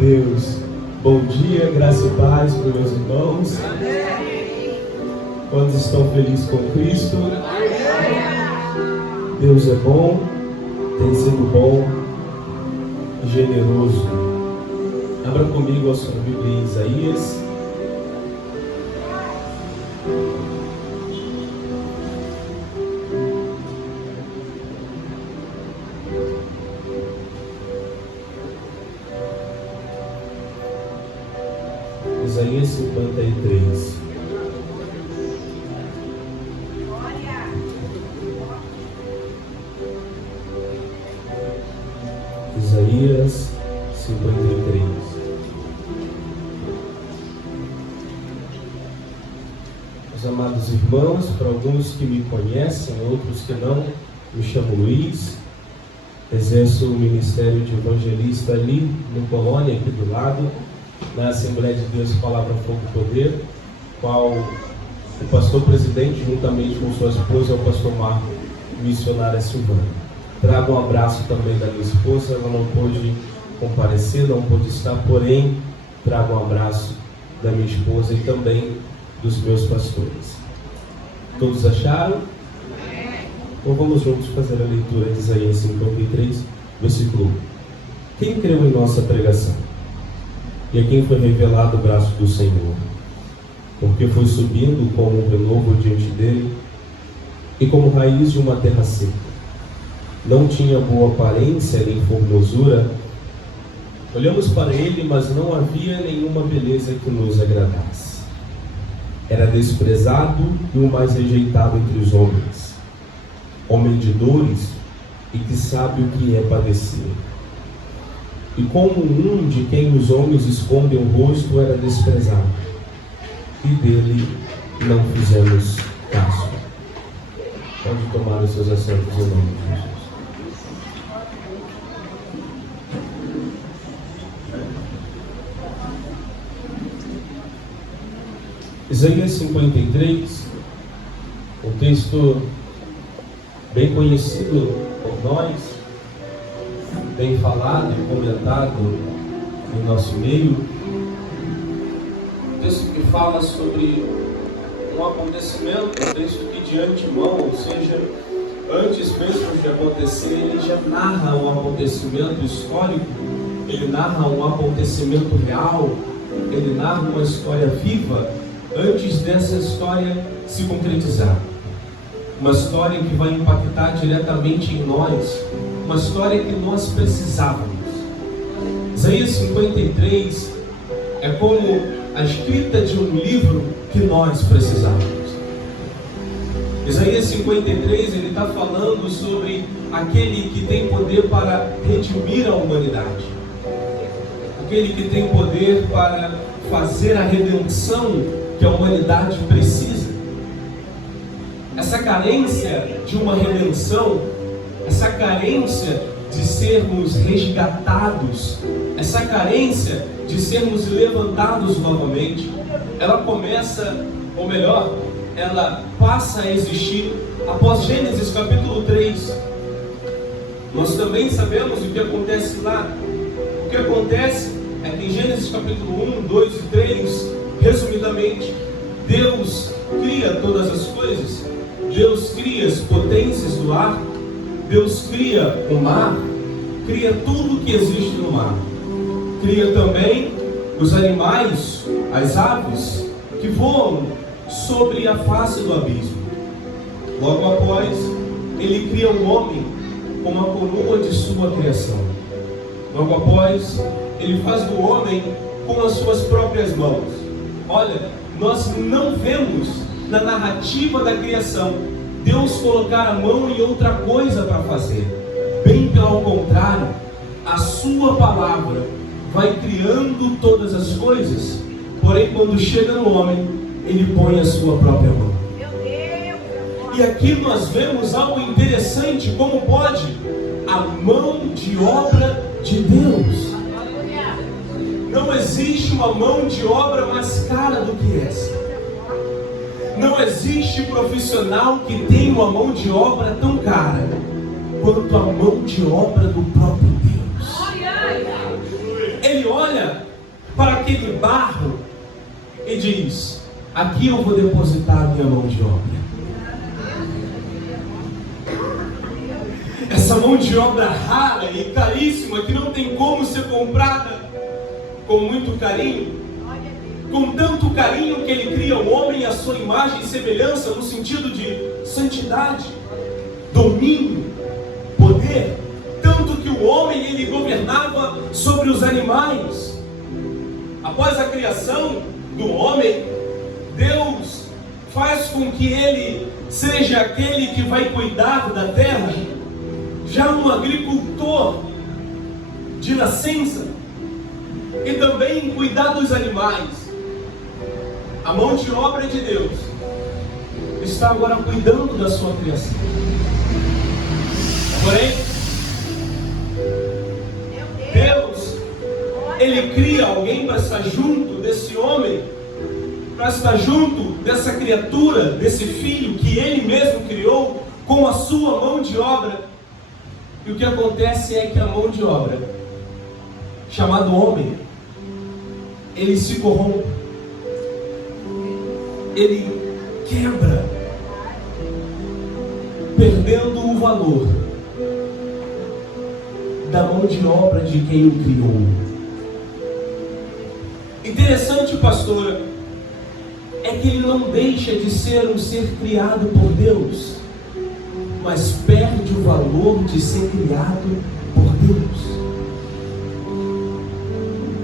Deus. Bom dia, graça e paz para os meus irmãos. Quantos estão felizes com Cristo? Deus é bom, tem sido bom e generoso. Abra comigo a sua Bíblia em Isaías. Isaías 53. Isaías 53. Meus amados irmãos, para alguns que me conhecem, outros que não, me chamo Luiz, exerço o ministério de evangelista ali no Colônia, aqui do lado, na Assembleia de Deus Palavra Fogo e Poder, qual o pastor presidente, juntamente com sua esposa, é o pastor Marco, missionária Silvana. Trago um abraço também da minha esposa, ela não pôde comparecer, não pôde estar, porém, trago um abraço da minha esposa e também dos meus pastores. Todos acharam? Então vamos juntos fazer a leitura de Isaías 53, versículo 1. Quem creu em nossa pregação? E a quem foi revelado o braço do Senhor? Porque foi subindo como um renovo diante dele, e como raiz de uma terra seca. Não tinha boa aparência nem formosura. Olhamos para ele, mas não havia nenhuma beleza que nos agradasse. Era desprezado e o mais rejeitado entre os homens, homem de dores e que sabe o que é padecer. E como um de quem os homens escondem o rosto, era desprezado, e dele não fizemos caso. Pode tomar os seus assentos em nome de Jesus. Isaías 53, um texto bem conhecido por nós, bem falado e comentado no nosso meio. Um texto que fala sobre um acontecimento, um texto que de antemão, ou seja, antes mesmo de acontecer, ele já narra um acontecimento histórico, ele narra um acontecimento real, ele narra uma história viva, antes dessa história se concretizar. Uma história que vai impactar diretamente em nós, uma história que nós precisávamos. Isaías 53 é como a escrita de um livro que nós precisávamos. Isaías 53, ele está falando sobre aquele que tem poder para redimir a humanidade, aquele que tem poder para fazer a redenção que a humanidade precisa. Essa carência de uma redenção, essa carência de sermos resgatados, essa carência de sermos levantados novamente, ela começa, ou melhor, ela passa a existir após Gênesis capítulo 3. Nós também sabemos o que acontece lá. O que acontece é que em Gênesis capítulo 1, 2 e 3, resumidamente, Deus cria todas as coisas. Deus cria as potências do ar, Deus cria o mar, cria tudo que existe no mar, cria também os animais, as aves que voam sobre a face do abismo. Logo após, ele cria o homem como a coroa de sua criação. Logo após, ele faz do homem com as suas próprias mãos. Olha, nós não vemos na narrativa da criação Deus colocar a mão em outra coisa para fazer. Bem pelo contrário, a sua palavra vai criando todas as coisas, porém quando chega no homem, ele põe a sua própria mão. E aqui nós vemos algo interessante, como pode a mão de obra de Deus. Não existe uma mão de obra mais cara do que essa. Não existe profissional que tenha uma mão de obra tão cara quanto a mão de obra do próprio Deus. Ele olha para aquele barro e diz: aqui eu vou depositar a minha mão de obra. Essa mão de obra rara e caríssima, que não tem como ser comprada, com muito carinho, com tanto carinho que ele cria o homem à sua imagem e semelhança, no sentido de santidade, domínio, poder, tanto que o homem ele governava sobre os animais. Após a criação do homem, Deus faz com que ele seja aquele que vai cuidar da terra, já um agricultor de nascença, e também cuidar dos animais. A mão de obra de Deus está agora cuidando da sua criação. Porém, Deus, Ele cria alguém para estar junto desse homem, para estar junto dessa criatura, desse filho que Ele mesmo criou, com a sua mão de obra. E o que acontece é que a mão de obra, chamado homem, ele se corrompe, ele quebra, perdendo o valor da mão de obra de quem o criou. Interessante, pastora, é que ele não deixa de ser um ser criado por Deus, mas perde o valor de ser criado por Deus.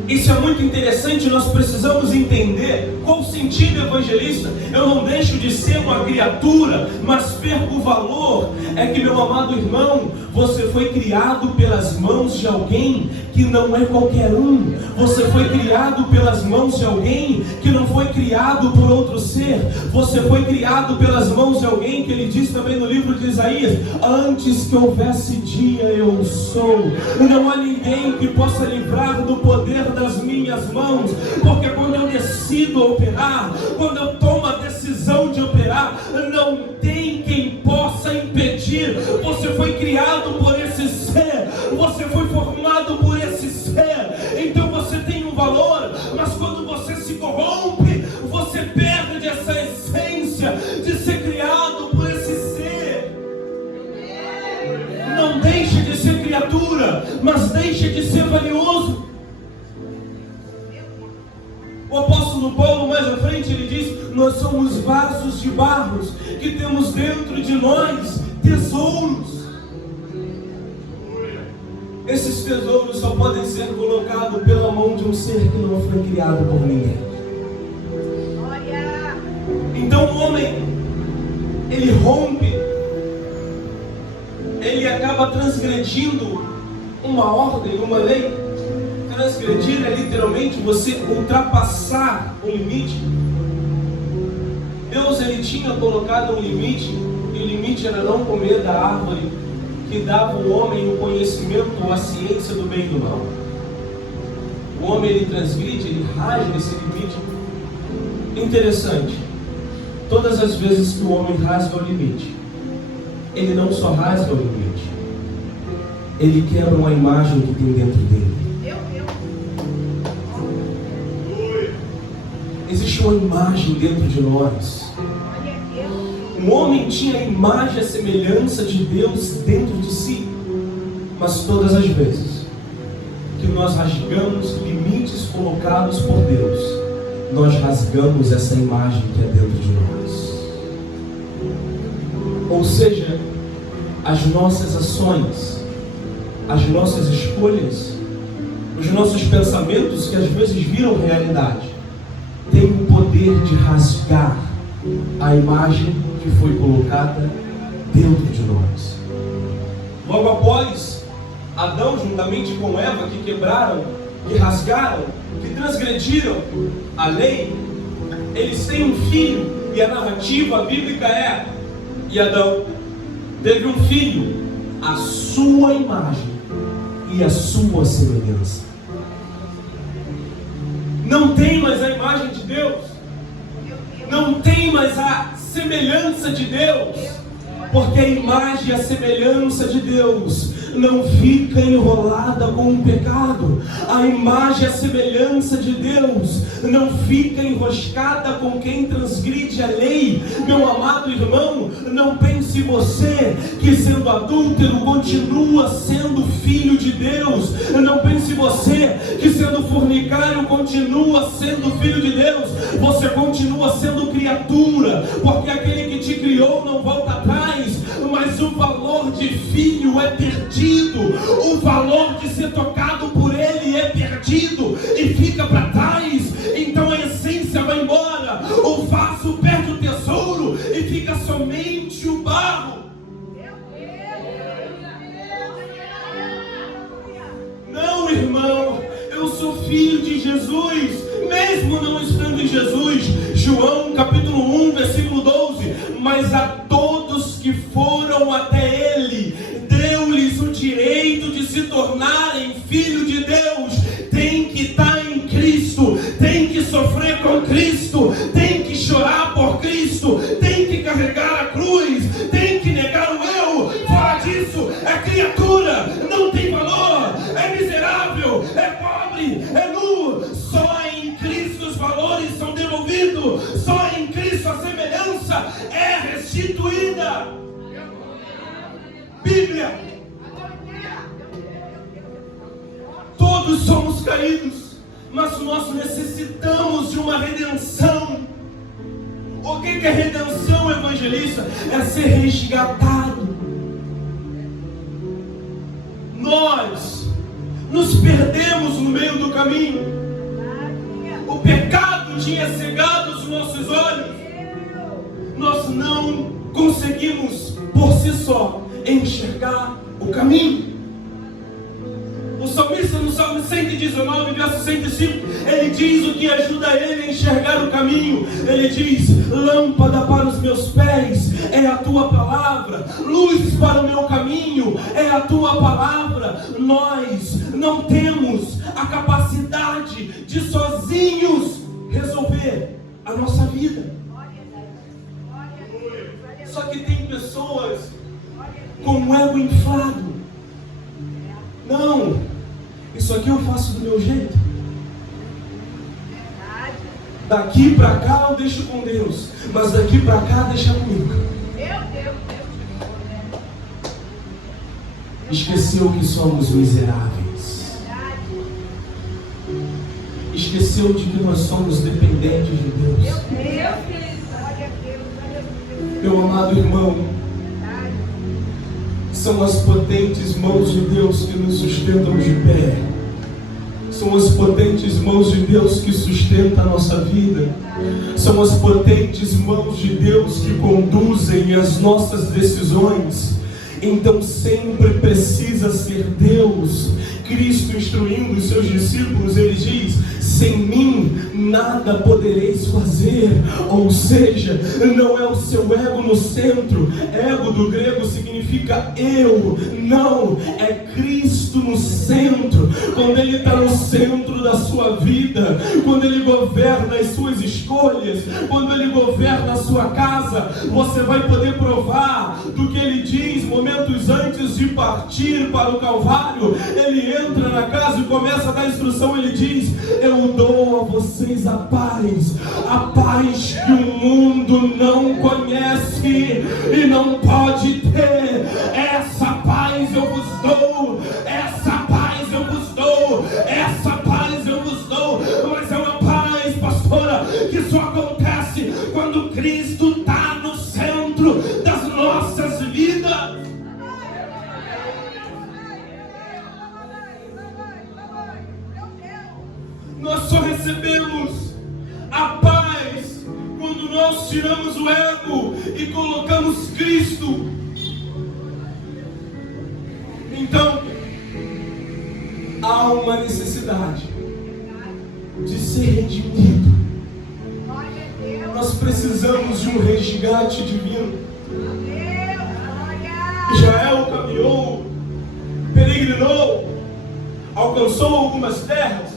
Isso é muito interessante, nós precisamos entender qual o sentido evangelista. Eu não deixo de ser uma criatura, mas perco o valor. É que, meu amado irmão, você foi criado pelas mãos de alguém que não é qualquer um. Você foi criado pelas mãos de alguém que não foi criado por outro ser. Você foi criado pelas mãos de alguém que ele diz também no livro de Isaías: antes que houvesse dia eu sou. Não há ninguém que possa livrar do poder das minhas mãos, porque quando eu decido operar, quando eu tomo a decisão de operar, não tem quem possa impedir. Você foi criado por esse ser, você foi formado por esse ser, então você tem um valor. Mas quando você se corrompe, você perde essa essência de ser criado por esse ser. Não deixe de ser criatura, mas deixe de ser valioso. O apóstolo Paulo, mais à frente, ele diz: nós somos vasos de barros, que temos dentro de nós tesouros. Esses tesouros só podem ser colocados pela mão de um ser que não foi criado por ninguém. Então o homem, ele rompe, ele acaba transgredindo uma ordem, uma lei. Transgredir é literalmente você ultrapassar um limite. Deus, ele tinha colocado um limite, e o limite era não comer da árvore que dava ao homem o conhecimento ou a ciência do bem e do mal. O homem, ele transgride, ele rasga esse limite. Interessante, todas as vezes que o homem rasga o limite, ele não só rasga o limite, ele quebra uma imagem que tem dentro dele. Existe uma imagem dentro de nós. O homem tinha a imagem, a semelhança de Deus dentro de si. Mas todas as vezes que nós rasgamos limites colocados por Deus, nós rasgamos essa imagem que é dentro de nós. Ou seja, as nossas ações, as nossas escolhas, os nossos pensamentos, que às vezes viram realidade, tem o poder de rasgar a imagem que foi colocada dentro de nós. Logo após Adão, juntamente com Eva, que quebraram, que rasgaram, que transgrediram a lei, eles têm um filho, e a narrativa bíblica é: e Adão teve um filho, a sua imagem e a sua semelhança. Não tem mais a imagem de Deus, não tem mais a semelhança de Deus, porque a imagem e a semelhança de Deus não fica enrolada com o pecado. A imagem e a semelhança de Deus não fica enroscada com quem transgride a lei. Meu amado irmão, não pense você que sendo adúltero continua sendo filho de Deus. Não pense você que sendo fornicário continua sendo filho de Deus. Você continua sendo criatura, porque aquele que te criou não volta atrás. Mas o valor de filho é perdido, o valor de ser tocado por ele é perdido e fica para trás. Então a essência vai embora, o vaso perde o tesouro e fica somente o barro. Não, irmão, eu sou filho de Jesus, mesmo não estando em Jesus. João capítulo 1, versículo 12. Mas a todos que foram até ele, deu-lhes o direito de se tornarem filho de Deus. Tem que estar em Cristo, tem que sofrer com Cristo, tem que chorar por Cristo, tem que carregar a cruz, tem que negar o eu. Fora disso, é criatura, não tem valor, é miserável, é pobre, é nu. Só em Cristo os valores são devolvidos, só em Cristo a semelhança é restituída. Bíblia. Todos somos caídos, mas nós necessitamos de uma redenção. O que é redenção, evangelista? É ser resgatado. Nós nos perdemos no meio do caminho. O pecado tinha cegado os nossos olhos. Nós não conseguimos por si só enxergar o caminho. O salmista no Salmo 119, verso 105, ele diz o que ajuda ele a enxergar o caminho. Ele diz: lâmpada para os meus pés é a tua palavra, luz para o meu caminho é a tua palavra. Nós não temos a capacidade de sozinhos resolver a nossa vida. Só que tem pessoas com o ego inflado. Não, isso aqui eu faço do meu jeito. Daqui para cá eu deixo com Deus, mas daqui para cá deixa comigo. Esqueceu que somos miseráveis. Esqueceu de que nós somos dependentes de Deus. Meu amado irmão, são as potentes mãos de Deus que nos sustentam de pé. São as potentes mãos de Deus que sustentam a nossa vida. São as potentes mãos de Deus que conduzem as nossas decisões. Então sempre precisa ser Deus. Cristo instruindo os seus discípulos, ele diz: sem mim nada podereis fazer. Ou seja, não é o seu ego no centro. Ego do grego significa eu. Não, é Cristo no centro. Quando ele está no centro da sua vida, quando ele governa as suas escolhas, quando ele governa a sua casa, você vai poder provar do que ele diz momentos antes de partir para o Calvário. Ele entra na casa e começa a dar instrução. Ele diz: eu dou a vocês a paz que o mundo não conhece e não pode ter. Essa paz eu vos dou, essa paz eu vos dou, essa paz eu vos dou. Mas é uma paz, pastora, que só acontece quando Cristo está no centro das nossas vidas. Nós só recebemos a paz quando nós tiramos o ego e colocamos Cristo. Então, há uma necessidade de ser redimido. Nós precisamos de um resgate divino. Israel caminhou, peregrinou, alcançou algumas terras,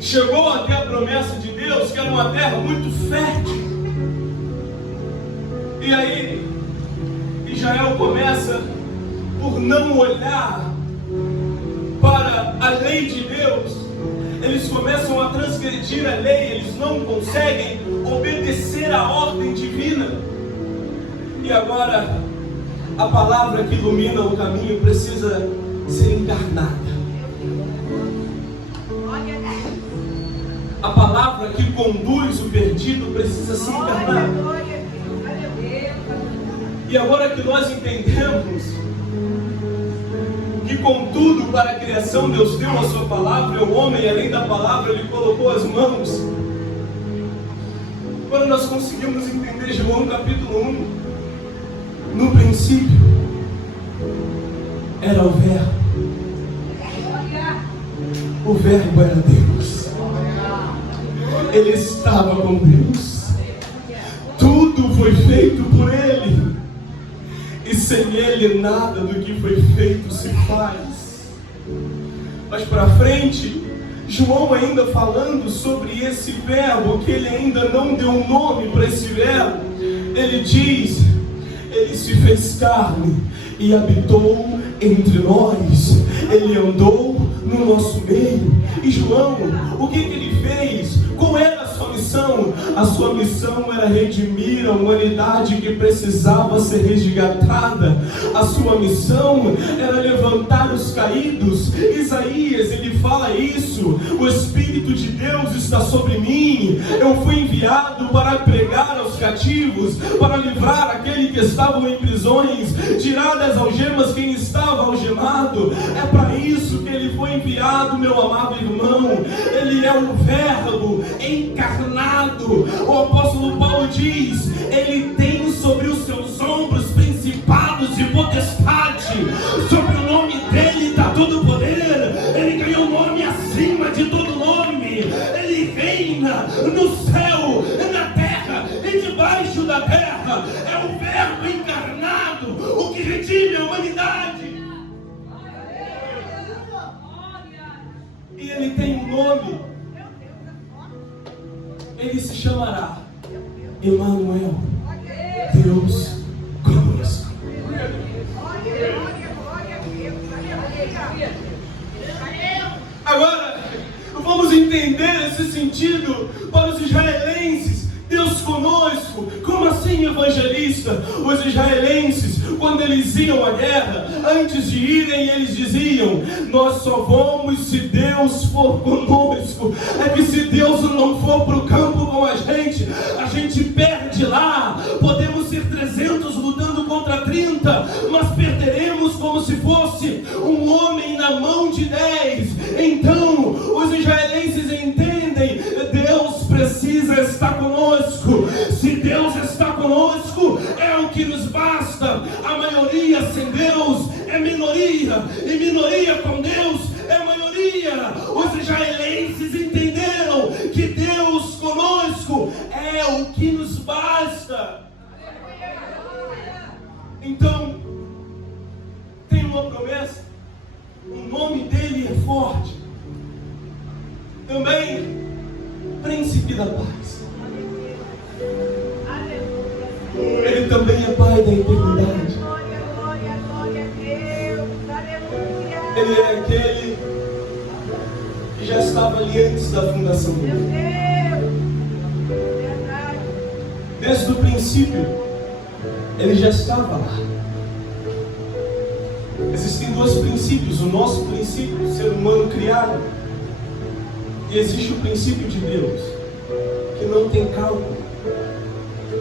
chegou até a promessa de Deus, que era uma terra muito fértil. E aí, Israel começa por não olhar para a lei de Deus, eles começam a transgredir a lei, eles não conseguem obedecer à ordem divina. E agora, a palavra que ilumina o caminho precisa ser encarnada. A palavra que conduz o perdido precisa ser encarnada. E agora que nós entendemos que contudo para a criação Deus deu a sua palavra, e o homem além da palavra Ele colocou as mãos. Quando nós conseguimos entender João capítulo 1, no princípio era o verbo era Deus, Ele estava com Deus, tudo foi feito por Ele, e sem Ele nada do que foi feito se faz. Mas para frente, João ainda falando sobre esse verbo, que ele ainda não deu um nome para esse verbo, ele diz: Ele se fez carne e habitou entre nós, Ele andou no nosso meio. E João, o que ele fez? Qual era a sua missão? A sua missão era redimir a humanidade que precisava ser resgatada. A sua missão era levantar os caídos. Isaías, ele fala isso: o Espírito de Deus está sobre mim, eu fui enviado para pregar aos cativos, para livrar aquele que estavam em prisões, tirar das algemas quem estava algemado. É para isso que ele foi enviado, meu amado irmão. Ele é o verbo encarnado. O apóstolo Paulo diz: ele tem sobre os seus ombros principados e potestade, sobre o nome dele está todo o poder. Ele ganhou um nome acima de todo nome. Ele reina no céu, na terra e debaixo da terra. É o verbo encarnado, o que redime a humanidade. E ele tem um nome. Ele se chamará Emanuel, Deus conosco. Agora, vamos entender esse sentido para os israelenses. Deus conosco. Como assim, evangelista? Os israelenses, quando eles iam à guerra, antes de irem, eles diziam: nós só vamos se Deus for conosco. É que se Deus não for para o campo com a gente perde lá. Podemos ser 300 lutando contra 30, mas perderemos como se fosse um homem na mão de 10. Então, os israelenses entendem: Deus precisa estar conosco. Se Deus está conosco, é o que nos basta. A maioria sem Deus é minoria, e minoria com Deus é maioria. Os israelenses entenderam que Deus conosco é o que nos basta. Então, tem uma promessa, o nome dele é forte. Também, Príncipe da Paz. Ele também é Pai da eternidade. Ele é aquele que já estava ali antes da fundação do mundo. Desde o princípio, Ele já estava lá. Existem dois princípios: o nosso princípio, o ser humano criado, e existe o princípio de Deus, que não tem cálculo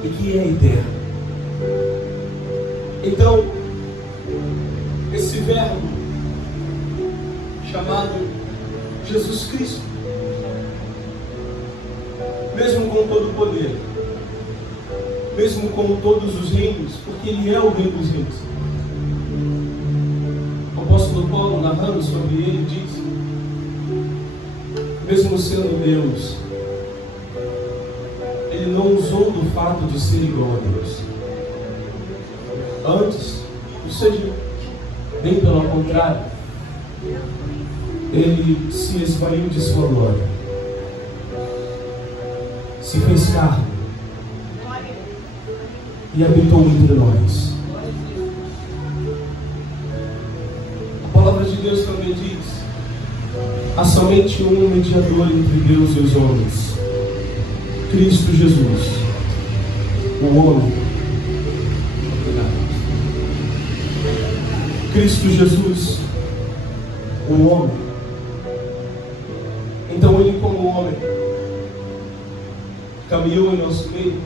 e que é eterno. Então, esse verbo chamado Jesus Cristo, mesmo com todo o poder, mesmo com todos os reinos, porque Ele é o Rei dos Reis. O apóstolo Paulo, narrando sobre Ele, diz: mesmo sendo Deus, Ele não usou do fato de ser igual a Deus. Antes, ou seja, bem pelo contrário, Ele se esvaiu de sua glória, se fez carne e habitou entre nós. A palavra de Deus também diz Há somente um mediador entre Deus e os homens, Cristo Jesus, o homem. Cristo Jesus, o homem. Então ele, como homem, caminhou em nosso meio,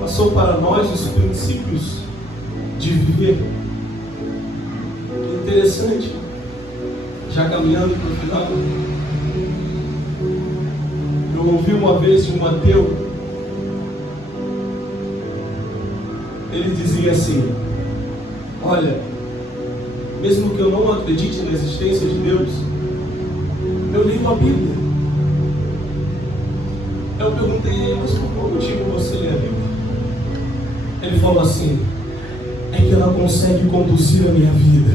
passou para nós os princípios de viver. Interessante, já caminhando para o final, eu ouvi uma vez de um ateu, ele dizia assim: olha, mesmo que eu não acredite na existência de Deus, eu leio a Bíblia. Eu perguntei: mas por qual motivo você lê a Bíblia? Ele falou assim: é que ela consegue conduzir a minha vida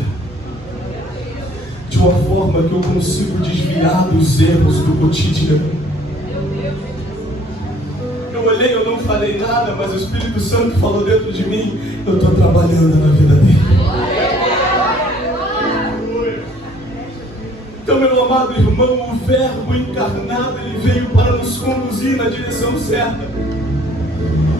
de uma forma que eu consigo desviar dos erros do cotidiano. Eu olhei, eu não falei nada, mas o Espírito Santo falou dentro de mim: eu estou trabalhando na vida dele. Então, meu amado irmão, o Verbo encarnado, ele veio para nos conduzir na direção certa.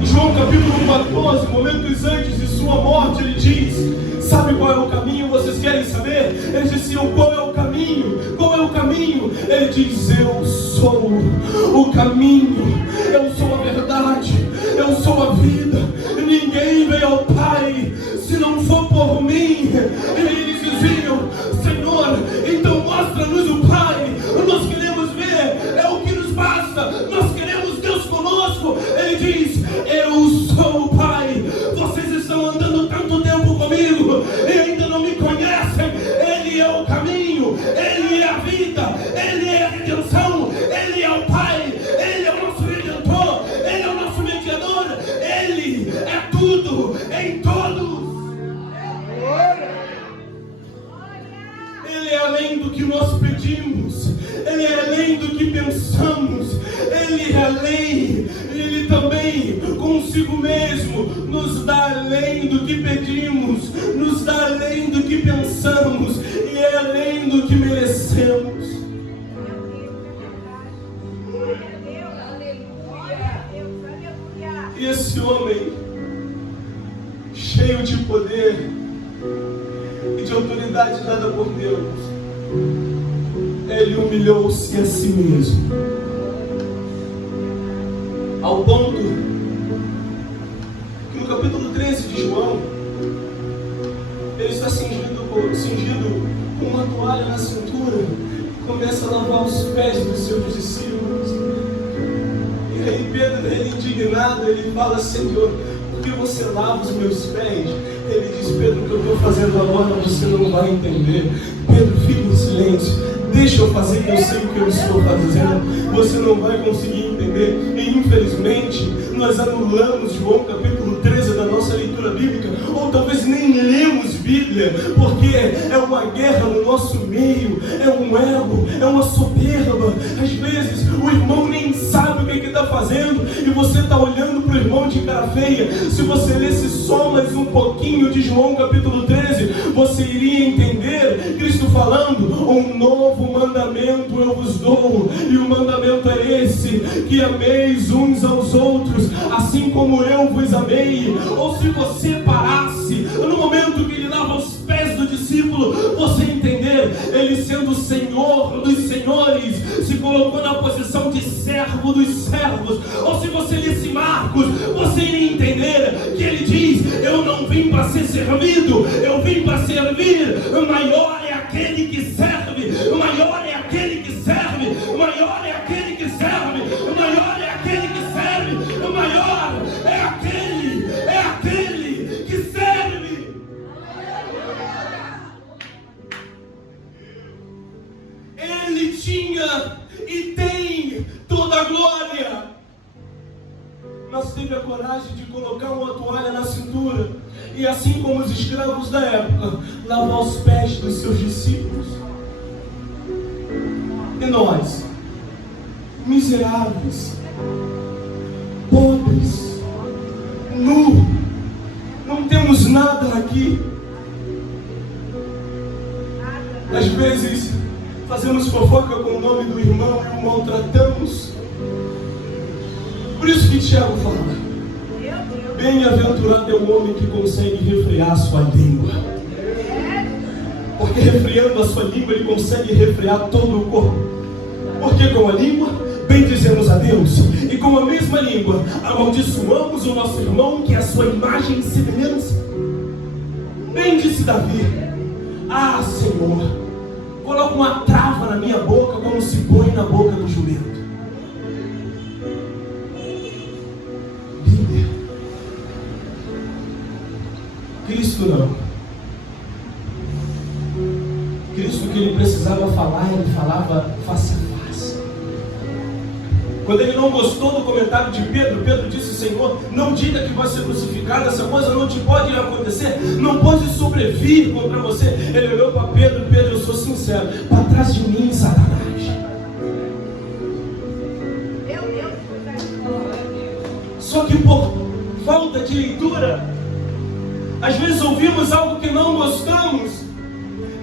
Em João capítulo 14, momentos antes de sua morte, ele diz: sabe qual é o caminho? Vocês querem saber? Eles diziam: qual é o caminho? Qual é o caminho? Ele diz: eu sou o caminho, eu sou a verdade, eu sou a vida. Ninguém vem ao Pai se não for por mim. E eles diziam: Senhor, então mostra-nos o Pai. Nós queremos ver, é o que nos basta. Nós queremos Deus conosco. Ele diz: eu sou o Pai. Vocês estão andando tanto tempo comigo e ainda não me conhecem. Ele é o caminho, Ele é a vida, Ele é a redenção, Ele é o Pai, Ele é o nosso Redentor, Ele é o nosso mediador, Ele é tudo em todos. Ele é além do que nós pedimos, Ele é além do que pensamos, Ele é além, Ele também consigo mesmo nos dá além do que pedimos, nos dá além do que pensamos e é além do que merecemos. E esse homem, cheio de poder e de autoridade dada por Deus, ele humilhou-se a si mesmo, ao ponto que no capítulo 13 de João, ele está cingido com uma toalha na cintura, começa a lavar os pés dos seus discípulos. E aí Pedro, ele indignado, ele fala: Senhor, por que você lava os meus pés? Ele diz: Pedro, o que eu estou fazendo agora você não vai entender. Pedro, fique em silêncio, deixa eu fazer, que eu sei o que eu estou fazendo. Você não vai conseguir entender. E infelizmente nós anulamos João capítulo 13 da nossa leitura bíblica, ou talvez nem lemos Bíblia, porque é uma guerra no nosso meio, é um ego, é uma soberba. Às vezes o irmão nem sabe o que está fazendo e você está olhando para o irmão de cara feia. Se você lesse só mais um pouquinho de João capítulo 13, você iria entender Cristo falando: um novo mandamento eu vos dou, e o mandamento é esse, que ameis uns aos outros, assim como eu vos amei. Ou se você parasse no momento que ele lava os pés do discípulo, você entender, ele sendo o Senhor dos senhores, se colocou na posição de servo dos servos. Ou se você lesse Marcos, você iria entender que ele diz: eu não vim para ser servido, eu vim para servir. Maior é aquele que serve, maior é aquele que serve, maior é aquele que serve, maior é aquele que serve, maior é aquele que serve. Ele tinha e tem toda a glória, mas teve a coragem de colocar uma toalha na cintura e, assim como os escravos da época, lavar os pés dos seus discípulos. E nós, miseráveis, pobres, nu, não temos nada aqui. Às vezes fazemos fofoca com o nome do irmão e o maltratamos. Por isso que Tiago fala: bem-aventurado é o homem que consegue refrear sua língua. Porque refreando a sua língua, ele consegue refrear todo o corpo. Porque com a língua bendizemos a Deus, e com a mesma língua amaldiçoamos o nosso irmão, que é a sua imagem e semelhança. Bem disse Davi: ah, Senhor, coloca uma trava na minha boca, como se põe na boca do jumento. Bíblia. Cristo não. Cristo, que ele precisava falar, ele falava face a face. Quando ele não gostou do comentário de Pedro, Pedro disse: Senhor, não diga que vai ser crucificado, essa coisa não te pode acontecer, não pode sobrevir contra você. Ele olhou para Pedro: Pedro, eu sou sincero, para trás de mim, Satanás. Só que por falta de leitura, às vezes ouvimos algo que não gostamos,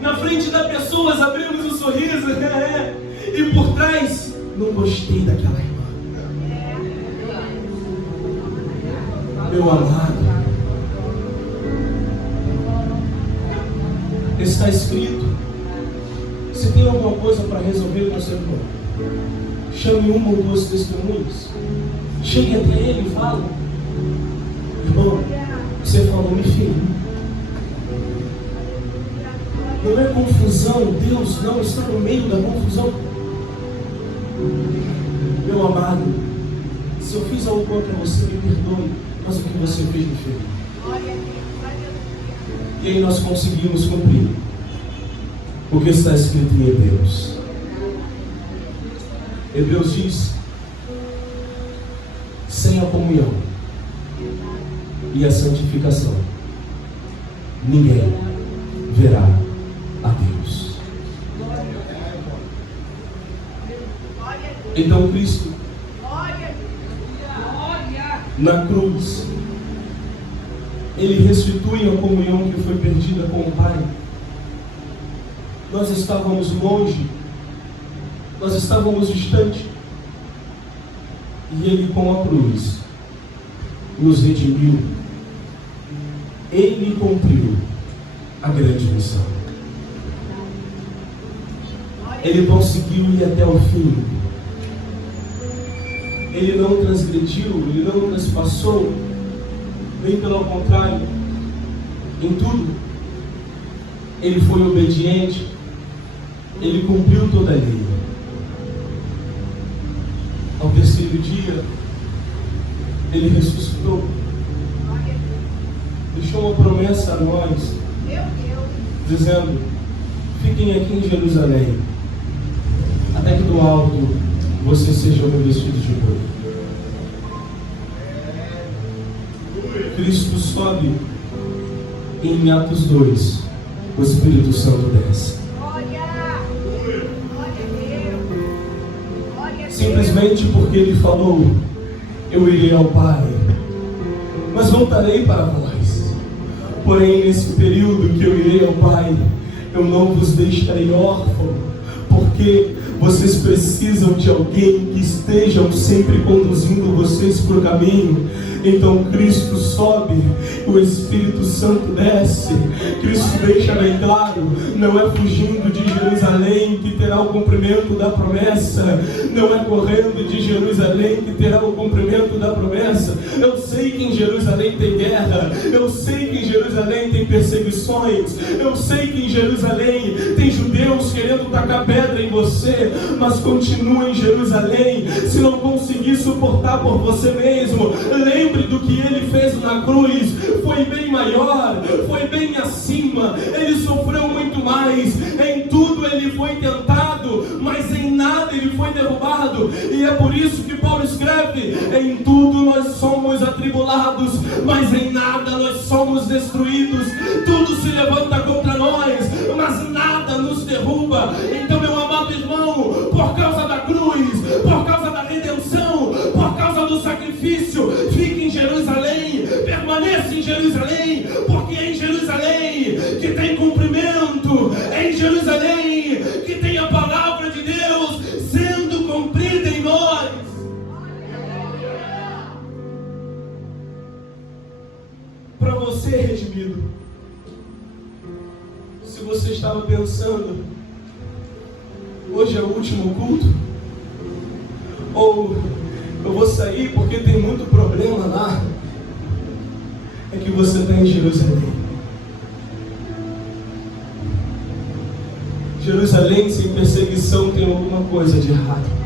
na frente das pessoas abrimos um sorriso, e por trás, não gostei daquela irmã. Meu amado, está escrito: se tem alguma coisa para resolver com seu irmão, chame uma ou duas testemunhas, chegue até ele e fale: irmão, você falou, me feriu. Não é confusão, Deus não está no meio da confusão. Meu amado, se eu fiz algo contra você, me perdoe, mas o que você fez me feriu. E aí nós conseguimos cumprir o que está escrito em Hebreus. Hebreus diz: sem a comunhão e a santificação, ninguém verá a Deus. Então Cristo, na cruz, ele restitui a comunhão que foi perdida com o Pai. Nós estávamos longe, nós estávamos distantes, e ele com a cruz nos redimiu. Ele cumpriu a grande missão. Ele conseguiu ir até o fim. Ele não transgrediu, ele não transpassou, bem pelo contrário, em tudo ele foi obediente, ele cumpriu toda a lei. Ao terceiro dia, ele ressuscitou, deixou uma promessa a nós, dizendo: fiquem aqui em Jerusalém, até que do alto vocês sejam revestidos de glória. Cristo sobe, em Atos 2, o Espírito Santo desce. Simplesmente porque ele falou: eu irei ao Pai, mas voltarei para vós. Porém, nesse período que eu irei ao Pai, eu não vos deixarei órfão, porque vocês precisam de alguém que esteja sempre conduzindo vocês para o caminho. Então Cristo sobe, o Espírito Santo desce. Cristo deixa bem claro: não é fugindo de Jerusalém que terá o cumprimento da promessa, não é correndo de Jerusalém que terá o cumprimento da promessa. Eu sei que em Jerusalém tem guerra, eu sei que em Jerusalém tem perseguições, eu sei que em Jerusalém tem judeus querendo tacar pedra em você, mas continua em Jerusalém. Se não conseguir suportar por você mesmo, lembre do que ele fez na cruz. Foi bem maior, foi bem acima, ele sofreu muito mais. Em tudo ele foi tentado, mas em nada ele foi derrubado. E é por isso que Paulo escreve: em tudo nós somos atribulados, mas em nada nós somos destruídos. Tudo se levanta contra nós, mas nada nos derruba. Então, meu amado irmão, por causa da cruz, por causa da redenção, por causa do sacrifício, fique em Jerusalém, permaneça em Jerusalém, porque é em Jerusalém que tem cumprimento, é em Jerusalém que tem a palavra você redimido. Se você estava pensando, hoje é o último culto, ou eu vou sair porque tem muito problema lá, é que você está em Jerusalém. Jerusalém sem perseguição tem alguma coisa de errado.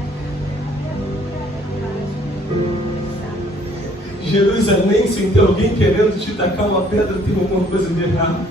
Jerusalém sem ter alguém querendo te tacar uma pedra tem alguma coisa de errado.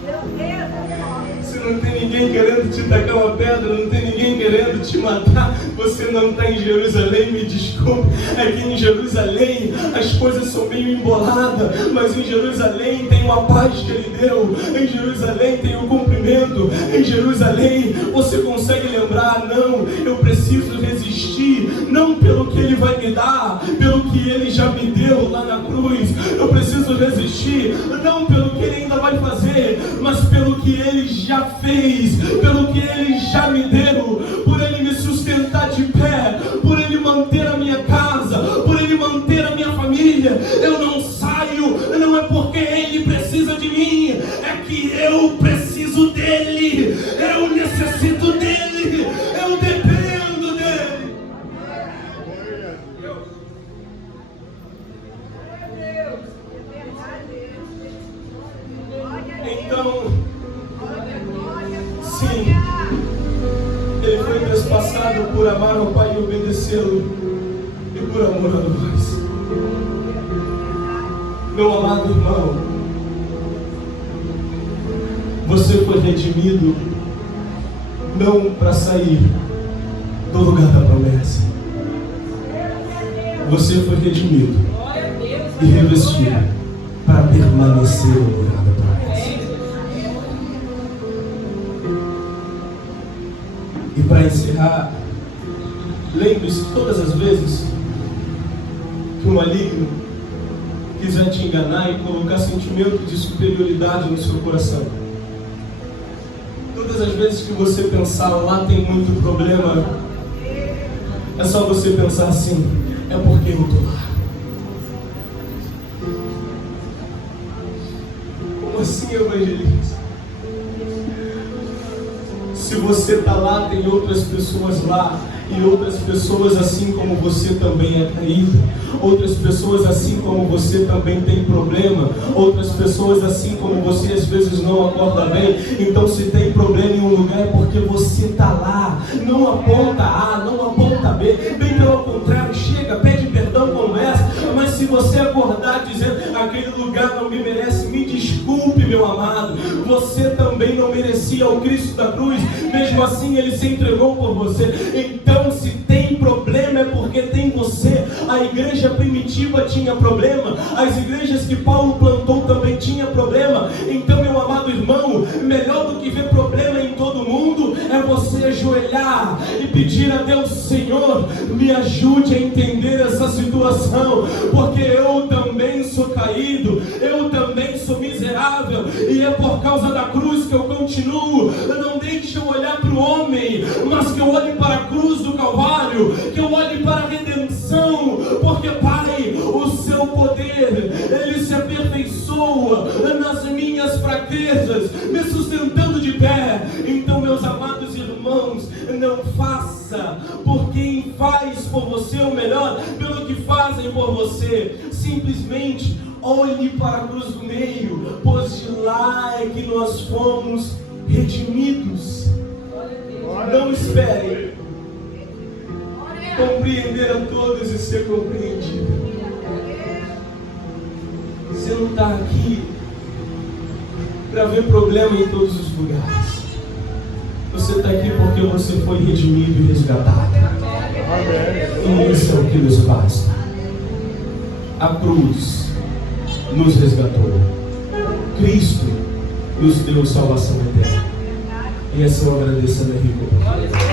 Se não tem ninguém querendo te tacar uma pedra, não tem ninguém querendo te matar, você não está em Jerusalém, me desculpe. É que em Jerusalém as coisas são meio emboladas, mas em Jerusalém tem uma paz que Ele deu, em Jerusalém tem o cumprimento, em Jerusalém você consegue lembrar, não, eu preciso resistir, não pelo que Ele vai me dar, pelo que Ele já me deu lá na cruz, eu preciso resistir, não pelo que Ele ainda vai fazer, mas pelo que Ele já fez, pelo que Ele já me deu, por Ele me sustentar de pé, por Ele manter a minha casa, por Ele manter a minha família. Eu não saio, não é porque Ele precisa de mim, é que eu preciso dEle, eu necessito dEle, eu dependo dEle. Então, sim, Ele foi trespassado por amar ao Pai e obedecê-lo, e por amor a nós. Meu amado irmão, você foi redimido não para sair do lugar da promessa. Você foi redimido e revestido para permanecer no lugar da promessa. E para encerrar, lembre-se que todas as vezes que o maligno quiser te enganar e colocar sentimento de superioridade no seu coração, todas as vezes que você pensar, lá tem muito problema, é só você pensar assim, é porque eu estou lá. Como assim, evangelista? Se você está lá, tem outras pessoas lá, e outras pessoas assim como você também é caído, outras pessoas assim como você também tem problema, outras pessoas assim como você às vezes não acorda bem. Então se tem problema em um lugar é porque você está lá, não aponta A, não aponta B, bem pelo contrário, chega, pede perdão, conversa, mas se você acordar dizendo, aquele lugar não me merece, me desculpe, meu amado, você também não merecia o Cristo da cruz, mesmo assim Ele se entregou por você. Então se tem problema é porque tem você. A igreja primitiva tinha problema, as igrejas que Paulo plantou também tinha problema. Então, meu amado irmão, melhor do que ver problema em todo mundo é você ajoelhar e pedir a Deus, Senhor, me ajude a entender essa situação, porque eu também sou caído, eu também sou miserável, e é por causa da cruz que eu continuo. Não deixe eu olhar para o homem, mas que eu olhe para a cruz do Calvário, que eu olhe para a redenção, porque Pai, o seu poder, Ele se aperfeiçoa nas minhas fraquezas, me sustentando de pé. Então, meus amados irmãos, não faça por quem faz por você, ou melhor, pelo que fazem por você. Simplesmente olhe para a cruz do meio, pois de lá é que nós fomos redimidos. Não espere compreender a todos e ser compreendido. Você não está aqui para ver problema em todos os lugares. Você está aqui porque você foi redimido e resgatado. E isso é o que nos basta. A cruz nos resgatou. Cristo nos deu salvação eterna. E assim eu agradeço a Henrique.